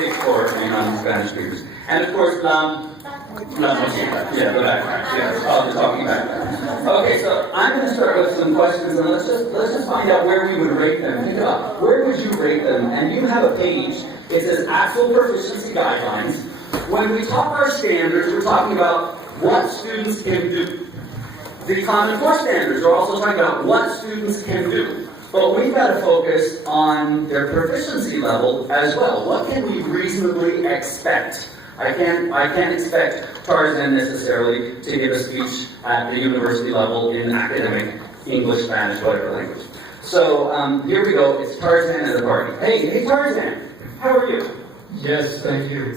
basic for non-Spanish speakers. And of course, yeah, the background. Yes, the talking background. Okay, so I'm going to start with some questions, and let's just find out where we would rate them. Think about where would you rate them? And you have a page. It says actual proficiency guidelines. When we talk our standards, we're talking about what students can do. The Common Core standards are also talking about what students can do. But we've got to focus on their proficiency level as well. What can we reasonably expect? I can't expect Tarzan necessarily to give a speech at the university level in academic English, Spanish, whatever language. So here we go. It's Tarzan at a party. Hey Tarzan, how are you? Yes, thank you.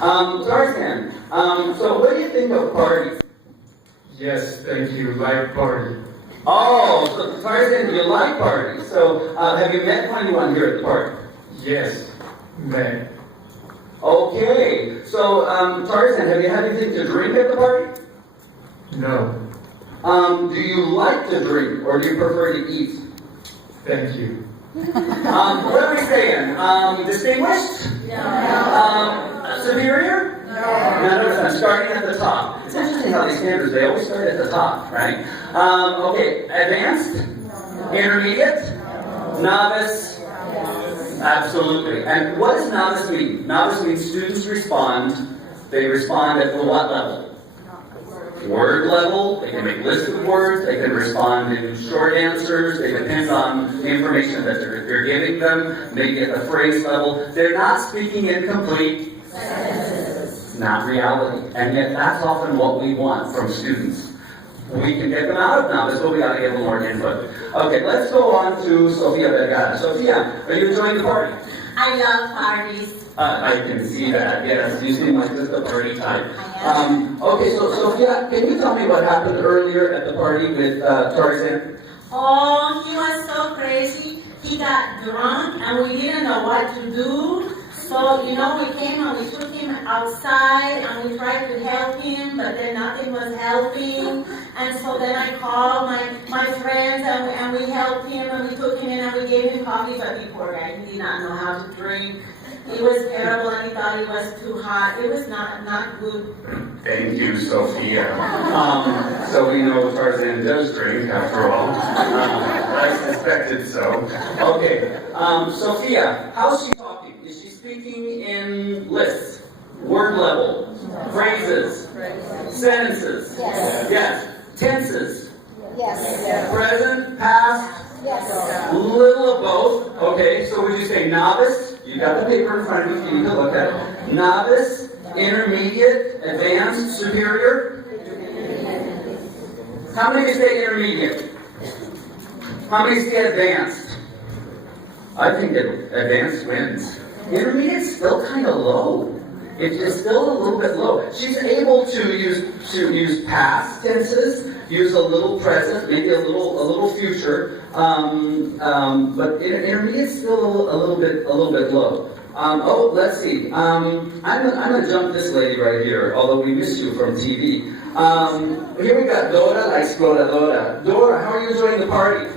Tarzan, so what do you think of parties? Yes, thank you. Like party. Oh, so Tarzan, you like parties. So have you met anyone here at the party? Yes, man. Okay, so Tarzan, have you had anything to drink at the party? No. Do you like to drink, or do you prefer to eat? Thank you. What are we saying? Distinguished? No. Superior? No, I'm starting at the top. It's interesting how these standards, they always start at the top, right? Okay, advanced? Intermediate? Novice? Absolutely. And what does novice mean? Novice means students respond. They respond at what level? Word level. They can make lists of words. They can respond in short answers. They depend on the information that they're giving them. Maybe at the phrase level. They're not speaking in complete sentences. Not reality. And yet that's often what we want from students. We can get them out of novice, but we got to get them more input. Okay, let's go on to Sofia Vergara. Sofia, are you enjoying the party? I love parties. I can see that, yes. You seem like just a party type. Okay, so Sofia, can you tell me what happened earlier at the party with Tarzan? Oh, he was so crazy. He got drunk and we didn't know what to do. So, we came and we took him outside and we tried to help him, but then nothing was helping. And so then I called my friends and we helped him and we took him in and we gave him coffee, but the poor guy, he did not know how to drink. It was terrible and he thought it was too hot. It was not good. Thank you, Sophia. So we know Tarzan does drink, after all. I suspected so. Okay, Sophia, how's she talking? Is she speaking in lists, word level, phrases, sentences? Yes. Tenses? Yes. Present, past? Yes. Little of both. Okay, so would you say novice? You got the paper in front of you, you can look at it. Novice, intermediate, advanced, superior? How many say intermediate? How many say advanced? I think advanced wins. Intermediate's still kind of low. It's still a little bit low. She's able to use past tenses, use a little present, maybe a little future, but intermediate's still a little bit low. Let's see. I'm gonna jump this lady right here, although we miss you from TV. Here we got Dora la Exploradora. Dora, how are you enjoying the party?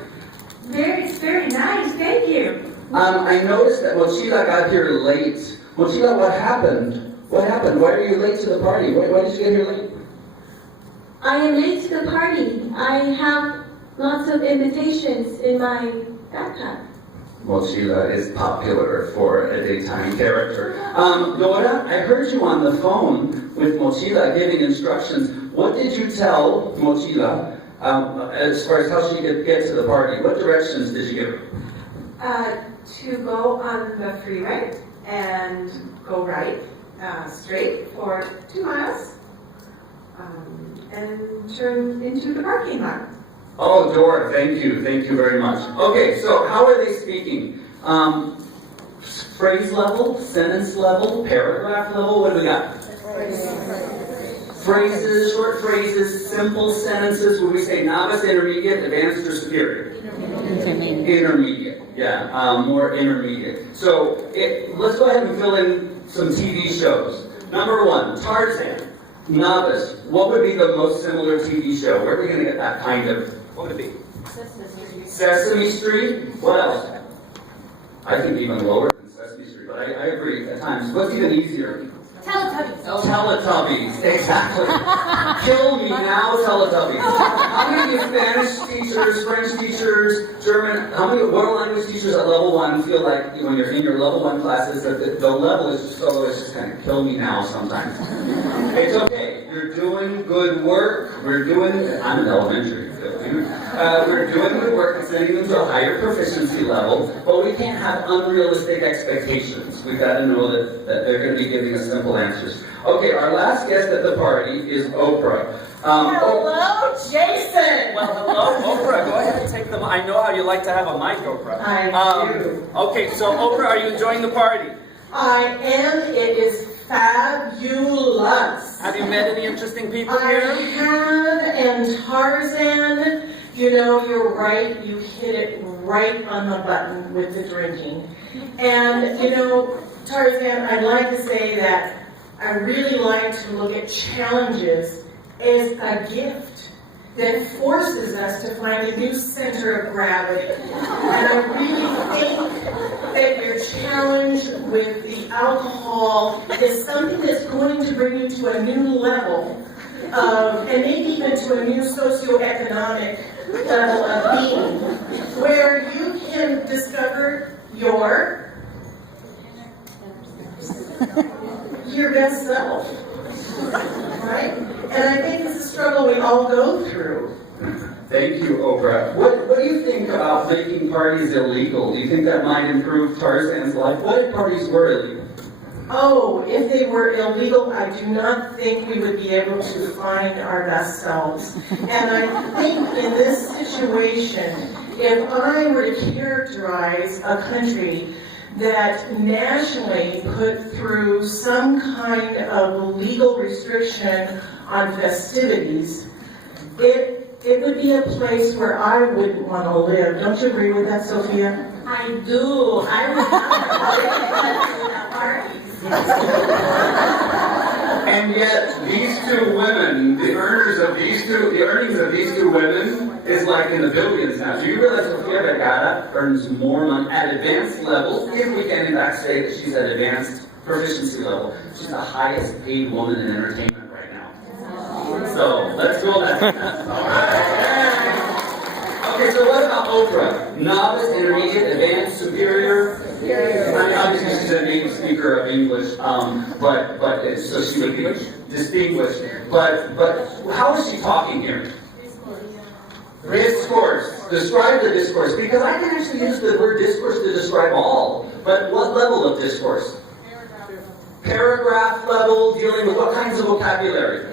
It's very nice, thank you. I noticed that Mochila got here late. Mochila, what happened? What happened? Why are you late to the party? Why did you get here late? I am late to the party. I have lots of invitations in my backpack. Mochila is popular for a daytime character. Dora, I heard you on the phone with Mochila giving instructions. What did you tell Mochila as far as how she could get to the party? What directions did you give her? To go on the freeway and go right, straight for 2 miles, and turn into the parking lot. Oh, Dora, thank you very much. Okay, so how are they speaking? Phrase level, sentence level, paragraph level, what do we got? Phrases, short phrases, simple sentences. Would we say novice, intermediate, advanced, or superior? Intermediate. Yeah, more intermediate. So let's go ahead and fill in some TV shows. Number 1, Tarzan. Novice. What would be the most similar TV show? Where are we going to get that kind of? What would it be? Sesame Street. What else? I think even lower than Sesame Sesame Street, but I agree at times. What's even easier? Teletubbies. Teletubbies, exactly. Kill me now, Teletubbies. How many of you Spanish teachers, French teachers, German, how many world language teachers at level 1 feel like when you're in your level 1 classes that the level is just so, it's just kind of kill me now sometimes. It's okay. You're doing good work. I'm in elementary. We're doing good work and sending them to a higher proficiency level, but we can't have unrealistic expectations. We've got to know that they're going to be giving us simple answers. Okay, our last guest at the party is Oprah. Hello, Jason. Well, hello, Oprah. Go ahead and take the mic. I know how you like to have a mic, Oprah. I do. Okay, so Oprah, are you enjoying the party? I am. It is fabulous. Have you met any interesting people I here? have, and Tarzan, you know, you're right, you hit it right on the button with the drinking. And, you know, Tarzan, I'd like to say that I really like to look at challenges as a gift that forces us to find a new center of gravity. And I really think that your challenge with the alcohol is something that's going to bring you to a new level of, and maybe even to a new socioeconomic level of being, where you can discover your best self, right? And I think it's a struggle we all go through. Thank you, Oprah. What do you think about making parties illegal? Do you think that might improve Tarzan's life? What if parties were illegal? Oh, if they were illegal, I do not think we would be able to find our best selves. And I think in this situation, if I were to characterize a country that nationally put through some kind of legal restriction on festivities, it would be a place where I wouldn't want to live. Don't you agree with that, Sophia? I do. I remember parties. And yet, these two women, the earnings of these two women is like in the billions now. Do you realize Sofia Vergara earns more money at advanced level, if we can in fact say that she's at advanced proficiency level? She's the highest paid woman in entertainment right now. So, let's go that. Okay, so what about Oprah? Novice, intermediate, advanced, superior? I mean, obviously she's a native speaker of English, but so she would be distinguished. But how is she talking here? Discourse. Describe the discourse, because I can actually use the word discourse to describe all. But what level of discourse? Paragraph level, dealing with what kinds of vocabulary?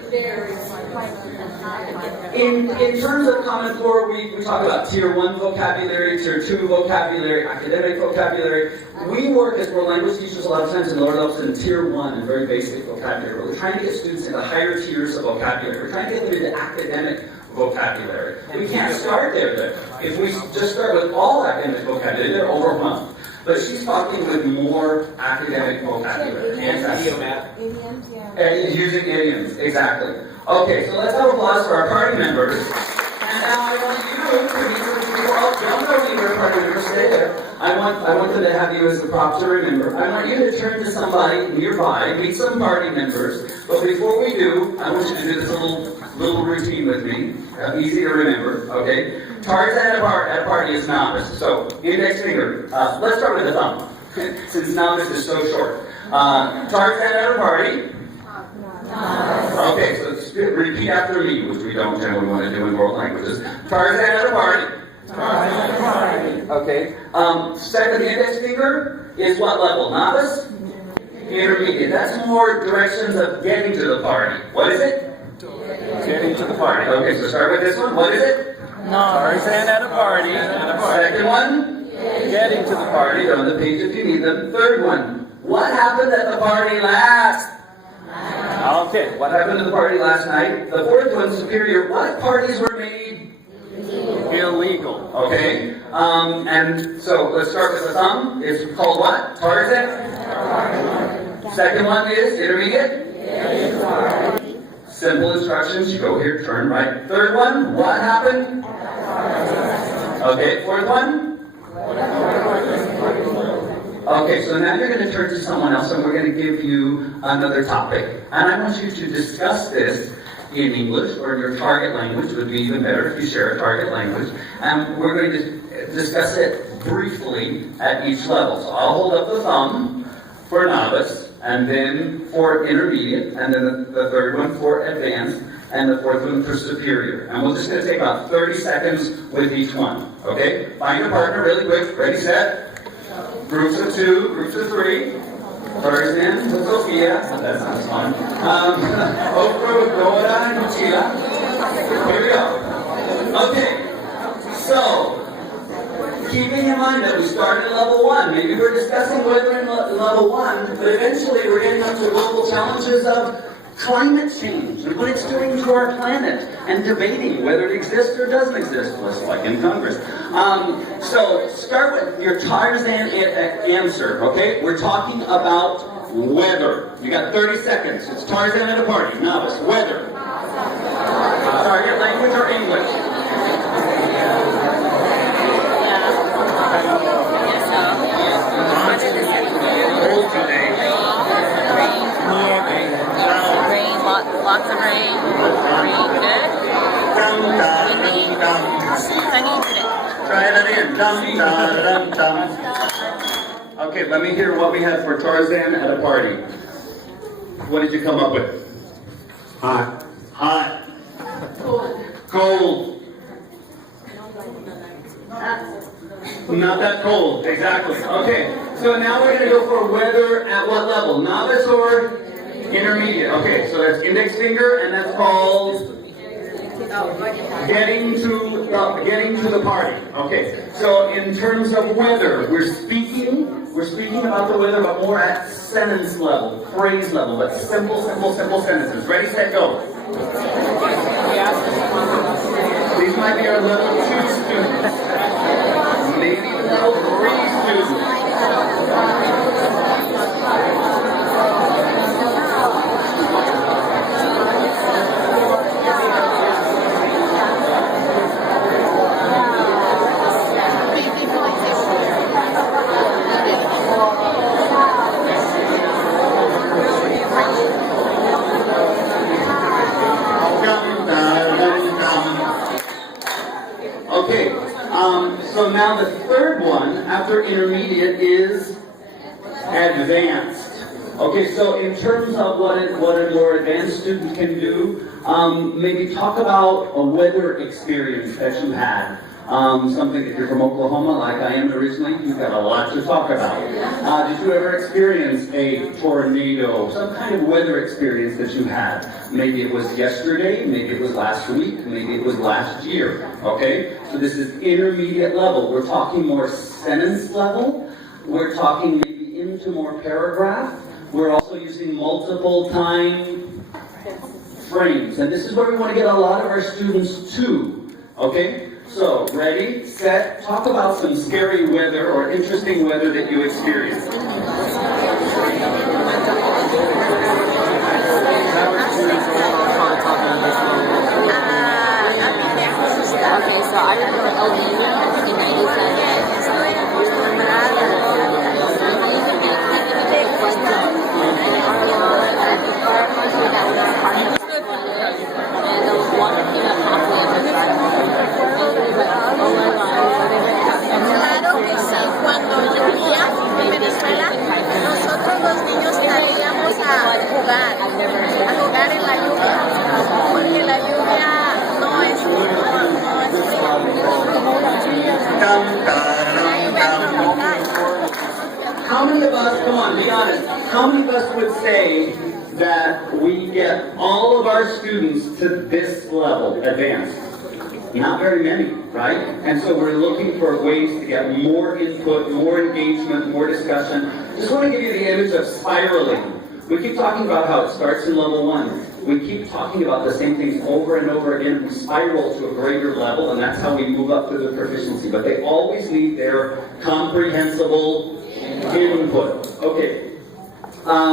In terms of Common Core, we talk about Tier 1 vocabulary, Tier 2 vocabulary, academic vocabulary. We work as world language teachers a lot of times in lower levels in Tier 1 and very basic vocabulary. We're trying to get students into higher tiers of vocabulary. We're trying to get them into academic vocabulary. We can't start there. If we just start with all academic vocabulary, they're overwhelmed. But she's talking with more academic vocabulary. Idioms, yeah. And using idioms, exactly. Okay, so let's have applause for our party members. And now I want you to meet some people. Don't leave your party members, stay there. I want them to have you as the prop to remember. I want you to turn to somebody nearby, meet some party members. But before we do, I want you to do this little routine with me. Easy to remember, okay? Tarzan at a party is novice. So, index finger. Let's start with the thumb, since novice is so short. Tarzan at a party. Okay, so repeat after me, which we don't generally want to do in world languages. Tarzan at a party. Tarzan at a party. Okay. Second index finger is what level? Novice? Intermediate. That's more directions of getting to the party. What is it? Getting to the party. Okay, so start with this one. What is it? Tarzan at a party. Second one? Getting to the party. They're on the page if you need them. Third one. What happened at the party last? Okay, what happened at the party last night? The fourth one, superior. What parties were made illegal? Okay. And so let's start with the thumb. It's called what? Tarzan? Second one is intermediate? Simple instructions. You go here, turn right. Third one, what happened? Okay, fourth one? Okay, so now you're going to turn to someone else and we're going to give you another topic. And I want you to discuss this in English or in your target language, would be even better if you share a target language. And we're going to discuss it briefly at each level. So I'll hold up the thumb for novice, and then for intermediate, and then the third one for advanced, and the fourth one for superior. And we're just going to take about 30 seconds with each one. Okay? Find your partner really quick. Ready, set. Groups of 2, groups of 3. Tarzan with Sophia. That sounds fun. Oprah with Dora and Mochila. Here we go. Okay. So, keeping in mind that we started at level 1, maybe we're discussing weather in level 1, but eventually we're getting up to global challenges of climate change and what it's doing to our planet, and debating whether it exists or doesn't exist, just like in Congress. So start with your Tarzan answer, okay? We're talking about weather. You got 30 seconds. It's Tarzan at a party. Novice, weather. Target language or English? Cold today. Lots of rain. Rain, good. Sunny today. Try that in. Okay, let me hear what we had for Tarzan at a party. What did you come up with? Hot. Hot. Cold. Cold. Not that cold, exactly. Okay, so now we're going to go for weather at what level? Novice or intermediate? Okay, so that's index finger, and that's called getting to the party. Okay, so in terms of weather, we're speaking about the weather, but more at sentence level, phrase level, but simple sentences. Ready, set, go. These might be our level 2 students. Maybe level 3 students. Okay, so now the third one after intermediate is advanced. Okay, so in terms of what a more advanced student can do, maybe talk about a weather experience that you had. Something, if you're from Oklahoma, like I am originally, you've got a lot to talk about. Did you ever experience a tornado? Some kind of weather experience that you had? Maybe it was yesterday, maybe it was last week, maybe it was last year. Okay? So this is intermediate level. We're talking more sentence level. We're talking maybe into more paragraph. We're also using multiple time frames. And this is where we want to get a lot of our students to. Okay? So, ready, set, talk about some scary weather or interesting weather that you experienced. Okay, so I remember El Nino in 97. Claro que sí, cuando llovía en Venezuela, nosotros los niños salíamos a jugar en la lluvia, porque la lluvia no es How many of us, come on, be honest, how many of us would say that we get all of our students to this level, advanced? Not very many, right? And so we're looking for ways to get more input, more engagement, more discussion. Just want to give you the image of spiraling. We keep talking about how it starts in level 1. We keep talking about the same things over and over again. We spiral to a greater level, and that's how we move up to the proficiency. But they always need their comprehensible input. Okay.